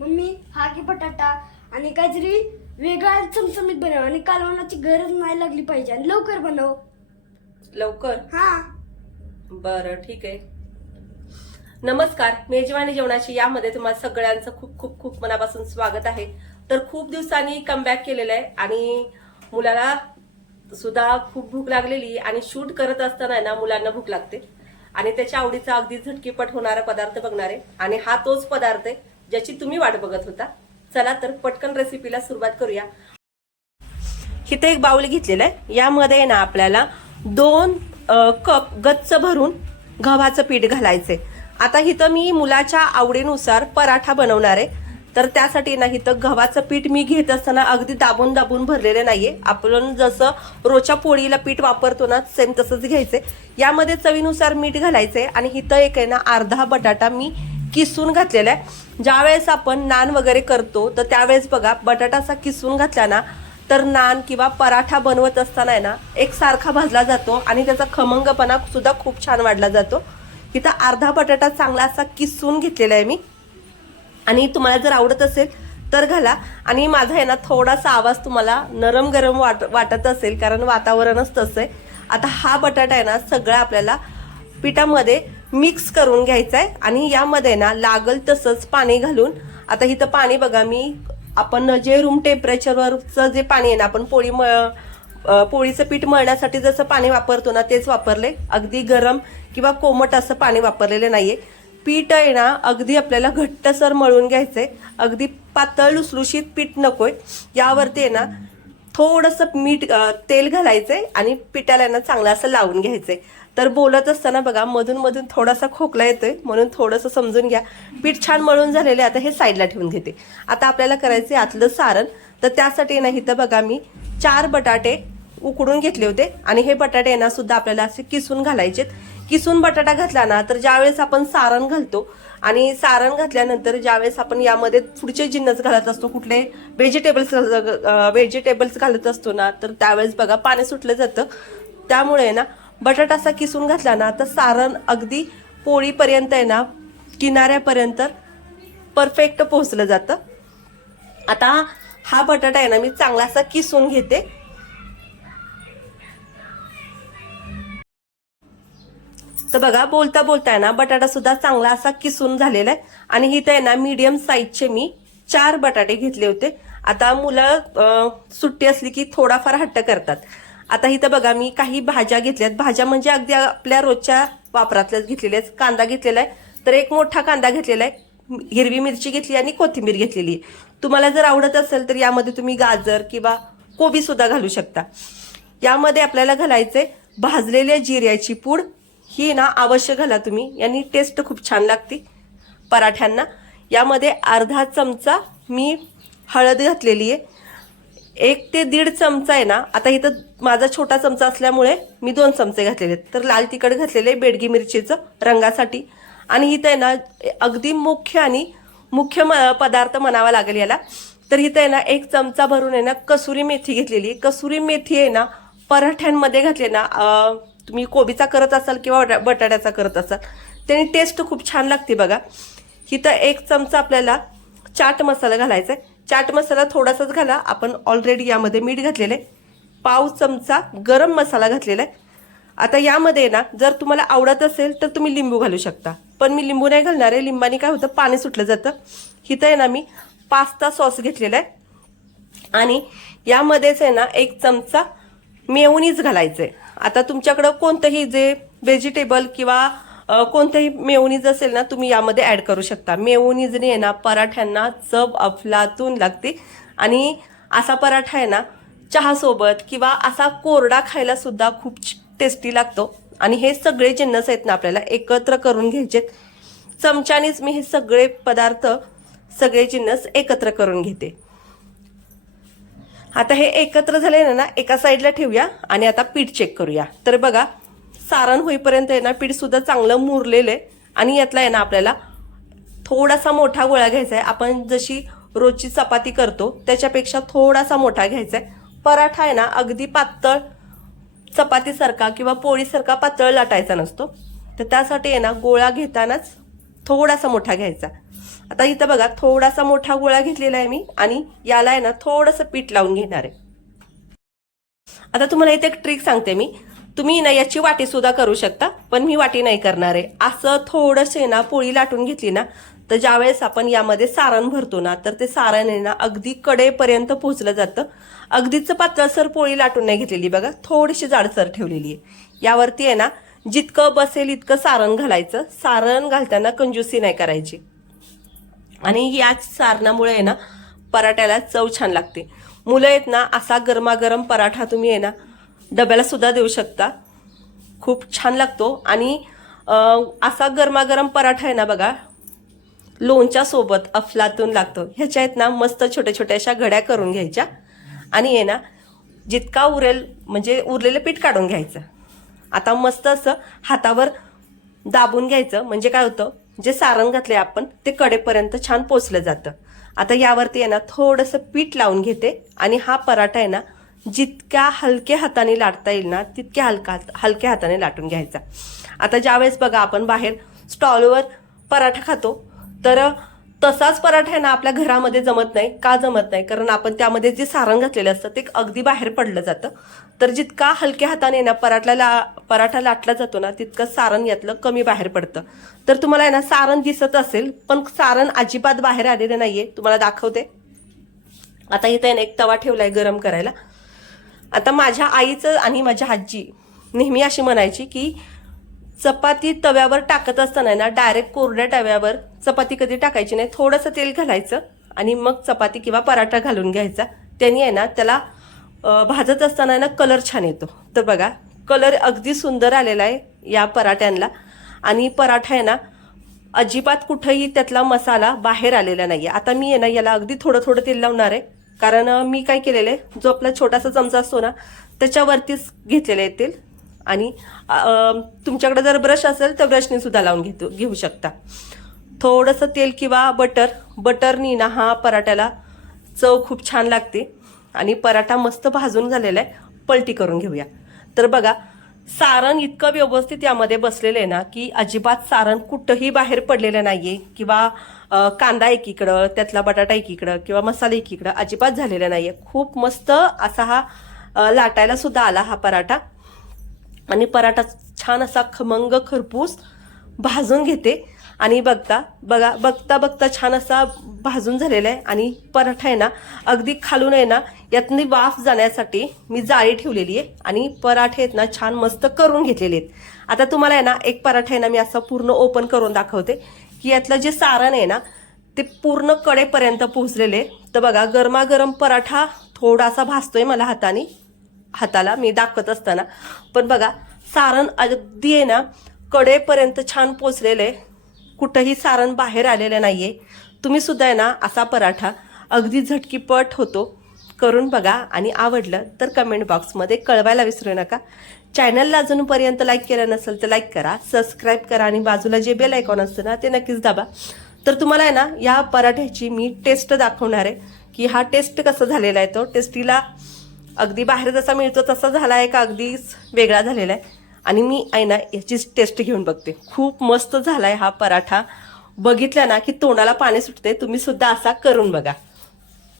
Mummy हा की बटाटा. आणि काहीतरी वेगळा चमचमीत बनव. आणि कालवणाची गरज नाही लागली पाहिजे. आणि लवकर बनव. लवकर? हा. बरं ठीक आहे. नमस्कार. मेजवानी जेवणाची यामध्ये तुम्हाला सगळ्यांचं खूप खूप खूप मनापासून स्वागत आहे. तर खूप दिवसांनी कमबॅक केलेलं आहे. आणि मुलाला सुद्धा खूप भूक लागलेली आणि शूट करत असताना ना मुलांना भूक लागते. आणि त्याच्या आवडीचा अगदी झटकीपट होणारा पदार्थ बघणार. आहे आणि हा तोच पदार्थ आहे. ज्याची तुम्ही वाट बघत होता. चला तर पटकन रेसिपीला सुरुवात करूया. इथे एक बाउल घेतलेलं आहे. यामध्ये ना आपल्याला दोन कप गच्च भरून गव्हाचं पीठ घालायचंय. आता इथं मी मुलाच्या आवडीनुसार पराठा बनवणार आहे. तर त्यासाठी ना इथं गव्हाचं पीठ मी घेत असताना अगदी दाबून दाबून भरलेलं नाहीये. आपण जसं रोजच्या पोळीला पीठ वापरतो ना सेम तसंच घ्यायचंय. यामध्ये चवीनुसार मीठ घालायचंय. आणि इथं एक आहे ना अर्धा बटाटा मी किसून घातलेला आहे. ज्यावेळेस आपण नान वगैरे करतो तर त्यावेळेस बघा बटाटा असा किसून घातला ना तर नान किंवा पराठा बनवत असताना आहे ना एक सारखा भाजला जातो आणि त्याचा खमंगपणा सुद्धा खूप छान वाढला जातो. इथं अर्धा बटाटा चांगला असा किसून घेतलेला आहे मी. आणि तुम्हाला जर आवडत असेल तर घाला. आणि माझा आहे ना थोडासा आवाज तुम्हाला नरम गरम वाट वाटत असेल कारण वातावरणच तसं आहे. आता हा बटाटा आहे ना सगळा आपल्याला पिठामध्ये मिक्स करून घ्यायचा आहे आणि यामध्ये ना लागल तसंच पाणी घालून आता इथं पाणी बघा मी आपण जे रूम टेम्परेचरवरचं जे पाणी आहे ना आपण पोळी मळ पोळीचं पीठ मळण्यासाठी जसं पाणी वापरतो ना तेच वापरले. अगदी गरम किंवा कोमट असं पाणी वापरलेलं नाहीये. पीठ आहे ना अगदी आपल्याला घट्टसर मळून घ्यायचंय. अगदी पातळ लुसलुशीत पीठ नकोय. यावरती आहे ना थोडंसं मीठ तेल घालायचंय आणि पिठाला ना चांगलं असं लावून घ्यायचंय. तर बोलत असताना बघा मधून मधून थोडासा खोकला येतोय म्हणून थोडंसं समजून घ्या. पीठ छान मळून झालेले आता हे साईडला ठेवून घेते. आता आपल्याला करायचे आतलं सारण. तर त्यासाठी नाही तर बघा मी चार बटाटे उकडून घेतले होते. आणि हे बटाटे ना सुद्धा आपल्याला असे किसून घालायचेत. किसून बटाटा घातला ना तर ज्यावेळेस आपण सारण घालतो आणि सारण घातल्यानंतर ज्यावेळेस आपण यामध्ये पुढचे जिन्नस घालत असतो कुठले व्हेजिटेबल्स व्हेजिटेबल्स घालत असतो ना तर त्यावेळेस बघा पाणी सुटलं जातं. त्यामुळे ना बटाटा असा किसून घातला ना तर सारण अगदी पोळीपर्यंत आहे ना किनाऱ्यापर्यंत परफेक्ट पोहोचलं जातं. आता हा बटाटा आहे ना मी चांगला असा किसून घेते. तर बघा बोलता बोलता ना बटाटा सुद्धा चांगला असा किसून झालेला आहे. आणि इथे आहे ना मीडियम साईजचे मी चार बटाटे घेतले होते. आता मुलं सुट्टी असली की थोडाफार हट्ट करतात. आता इथं बघा मी काही भाज्या घेतल्यात भाज्या म्हणजे अगदी आपल्या रोजच्या वापरातल्याच घेतलेल्या आहेत. कांदा घेतलेला आहे. तर एक मोठा कांदा घेतलेला आहे. हिरवी मिरची घेतली आणि कोथिंबीर घेतलेली आहे. तुम्हाला जर आवडत असेल तर यामध्ये तुम्ही गाजर किंवा कोबी सुद्धा घालू शकता. यामध्ये आपल्याला घालायचे भाजलेल्या जिऱ्याची पूड. ही ना अवश्य घाला तुम्ही. यांनी टेस्ट खूप छान लागते पराठ्यांना. यामध्ये अर्धा चमचा मी हळद घातलेली आहे. एक ते दीड चमचा आहे ना आता इथं माझा छोटा चमचा असल्यामुळे मी दोन चमचे घातलेले आहेत. तर लाल तिखट घातलेले बेडगी मिरचीचं रंगासाठी. आणि इथं आहे ना अगदी मुख्य आणि मुख्य म- पदार्थ म्हणावा लागेल याला. तर इथं आहे ना एक चमचा भरून आहे ना कसुरी मेथी घेतलेली कसुरी मेथी आहे ना पराठ्यांमध्ये घातले ना तुम्ही कोबीचा करत असाल किंवा बटाट्याचा करत असाल त्याने टेस्ट खूप छान लागते बघा. इथं एक चमचा आपल्याला चाट मसाला घालायचा आहे. चाट मसाला थोडासाच घाला. आपण ऑलरेडी यामध्ये मीठ घातलेलं आहे. पाव चमचा गरम मसाला घातलेला आहे. आता यामध्ये ना जर तुम्हाला आवडत असेल तर तुम्ही लिंबू घालू शकता. पण मी लिंबू नाही घालणार आहे. लिंबाने काय होतं पाणी सुटलं जातं. इथं आहे ना मी पास्ता सॉस घेतलेला आहे. आणि यामध्येच आहे ना एक चमचा मेवनीज घालायचं आहे आता तुमच्याकडं कोणतंही जे व्हेजिटेबल किंवा कोणतंही मेवनीज असेल ना तुम्ही यामध्ये ॲड करू शकता. मेवनीजने आहे ना पराठ्यांना चव अफलातून लागते. आणि असा पराठा आहे ना चहासोबत किंवा असा कोरडा खायला सुद्धा खूप टेस्टी लागतो. आणि हे सगळे जिन्नस आहेत ना आपल्याला एकत्र करून घ्यायचेत. चमच्यानेच मी हे सगळे पदार्थ सगळे जिन्नस एकत्र करून घेते. आता हे एकत्र झाले ना एका साईडला ठेवूया आणि आता पीठ चेक करूया. तर बघा सारण होईपर्यंत आहे ना पीठ सुद्धा चांगलं मुरलेलं आहे. आणि यातला आहे ना आपल्याला थोडासा मोठा गोळा घ्यायचा आहे. आपण जशी रोजची चपाती करतो त्याच्यापेक्षा थोडासा मोठा घ्यायचा आहे. पराठा आहे ना अगदी पातळ चपातीसारखा किंवा पोळीसारखा पातळ लाटायचा नसतो. तर त्यासाठी आहे ना गोळा घेतानाच थोडासा मोठा घ्यायचा आता इथं बघा थोडासा मोठा गोळा घेतलेला आहे मी आणि याला आहे ना थोडंसं पीठ लावून घेणार आहे. आता तुम्हाला इथे एक ट्रिक सांगते मी. तुम्ही ना याची वाटी सुद्धा करू शकता पण मी वाटी नाही करणार आहे. असं थोडंसं ना पोळी लाटून घेतली ना तर ज्यावेळेस आपण यामध्ये सारण भरतो ना तर ते सारण आहे ना अगदी कडेपर्यंत पोहोचलं जातं. अगदीच पातळसर पोळी लाटून नाही घेतलेली बघा थोडीशी जाडसर ठेवलेली आहे. यावरती आहे ना जितकं बसेल इतकं सारण घालायचं. सारण घालताना कंजूसी नाही करायची. आणि याच सारणामुळे आहे ना पराठ्याला चव छान लागते. मुलं आहेत ना असा गरमागरम पराठा तुम्ही आहे ना डब्याला सुद्धा देऊ शकता. खूप छान लागतो. आणि असा गरमागरम पराठा आहे ना बघा लोणच्या सोबत अफलातून लागतो. ह्याच्या आहेत ना मस्त छोट्या छोट्या अशा घड्या करून घ्यायच्या. आणि आहे ना जितका उरेल म्हणजे उरलेलं पीठ काढून घ्यायचं. आता मस्त असं हातावर दाबून घ्यायचं. म्हणजे काय होतं जे सारण घातले आपण ते कडेपर्यंत छान पोचलं जातं. आता यावरती आहे ना थोडंसं पीठ लावून घेते. आणि हा पराठा आहे ना जितक्या हलक्या हाताने लाटता येईल ना तितक्या हलका हलक्या हाताने लाटून घ्यायचा. आता ज्यावेळेस बघा आपण बाहेर स्टॉलवर पराठा खातो तर तसाच पराठा आहे ना आपल्या घरामध्ये जमत नाही. का जमत नाही? कारण आपण त्यामध्ये जे सारण घातलेलं असतं ते अगदी बाहेर पडलं जातं. तर जितका हलक्या हाताने ना पराठा ला पराठा लाटला जातो ना तितकं सारण यातलं कमी बाहेर पडतं. तर तुम्हाला आहे ना सारण दिसत असेल पण सारण अजिबात बाहेर आलेलं नाहीये. तुम्हाला दाखवते. आता इथे आहे ना एक तवा ठेवला आहे गरम करायला. आता माझ्या आईचं आणि माझ्या आजी नेहमी अशी म्हणायची की चपाती तव्यावर टाकत असताना ना डायरेक्ट कोरड्या तव्यावर चपाती कधी टाकायची नाही थोडंसं तेल घालायचं आणि मग चपाती किंवा पराठा घालून घ्यायचा. त्यांनी आहे ना त्याला भाजत असताना ना कलर छान येतो. तर बघा कलर अगदी सुंदर आलेला आहे या पराठ्यांना आणि पराठा आहे ना अजिबात कुठंही त्यातला मसाला बाहेर आलेला नाही आहे आता मी आहे ना याला अगदी थोडं थोडं तेल लावणार आहे. कारण मी काय केलेलं आहे जो आपला छोटासा चमचा असतो ना त्याच्यावरतीच घेतलेले आहे तेल. आणि तुमच्याकडे जर ब्रश असेल तर ब्रशने सुद्धा लावून घेतो घेऊ शकता. थोडंसं तेल किंवा बटर बटरनी ना हा पराठ्याला चव खूप छान लागते. आणि पराठा मस्त भाजून झालेला आहे पलटी करून घेऊया. तर बघा सारण इतकं व्यवस्थित यामध्ये बसलेलं आहे ना की अजिबात सारण कुठंही बाहेर पडलेलं नाहीये किंवा कांदा एकीकडं त्यातला बटाटा एकीकडं किंवा मसाला एकीकडं अजिबात झालेला नाहीये. खूप मस्त असा हा लाटायला सुद्धा आला हा पराठा. आणि पराठा छान असा खमंग खरपूस भाजून घेते. आणि बघता बघा बघता बघता छान असा भाजून झालेला आहे आणि पराठा आहे ना अगदी खालून आहे ना यातनी वाफ जाण्यासाठी मी जाळी ठेवलेली आहे आणि पराठे आहेत ना छान मस्त करून घेतलेले आहेत. आता तुम्हाला आहे ना एक पराठा आहे ना मी असा पूर्ण ओपन करून दाखवते की यातलं जे सारण आहे ना ते पूर्ण कडेपर्यंत पोहोचलेले तर बघा गरमागरम पराठा थोडासा भासतोय मला हाताने हाताला मी दाखवत असताना. पण बघा सारण अगदी आहे ना कडेपर्यंत छान पोचलेलं आहे. कुठंही सारण बाहेर आलेलं नाहीये. तुम्ही सुद्धा आहे ना असा पराठा अगदी झटकीपट होतो. करून बघा आणि आवडलं तर कमेंट बॉक्समध्ये कळवायला विसरू नका. चॅनलला अजूनपर्यंत लाईक केलं नसेल तर लाईक करा सबस्क्राईब करा आणि बाजूला जे बेल आयकॉन असतं ना ते नक्कीच दाबा. तर तुम्हाला आहे ना या पराठ्याची मी टेस्ट दाखवणार आहे की हा टेस्ट कसा झालेला आहे तो. टेस्टीला अगदी बाहेर जसा मिळतो तसा झाला आहे का अगदीच वेगळा झालेला आहे. आणि मी आहे ना याची टेस्ट घेऊन बघते. खूप मस्त झालाय हा पराठा. बघितला ना की तोंडाला पाणी सुटते तुम्ही सुद्धा असा करून बघा.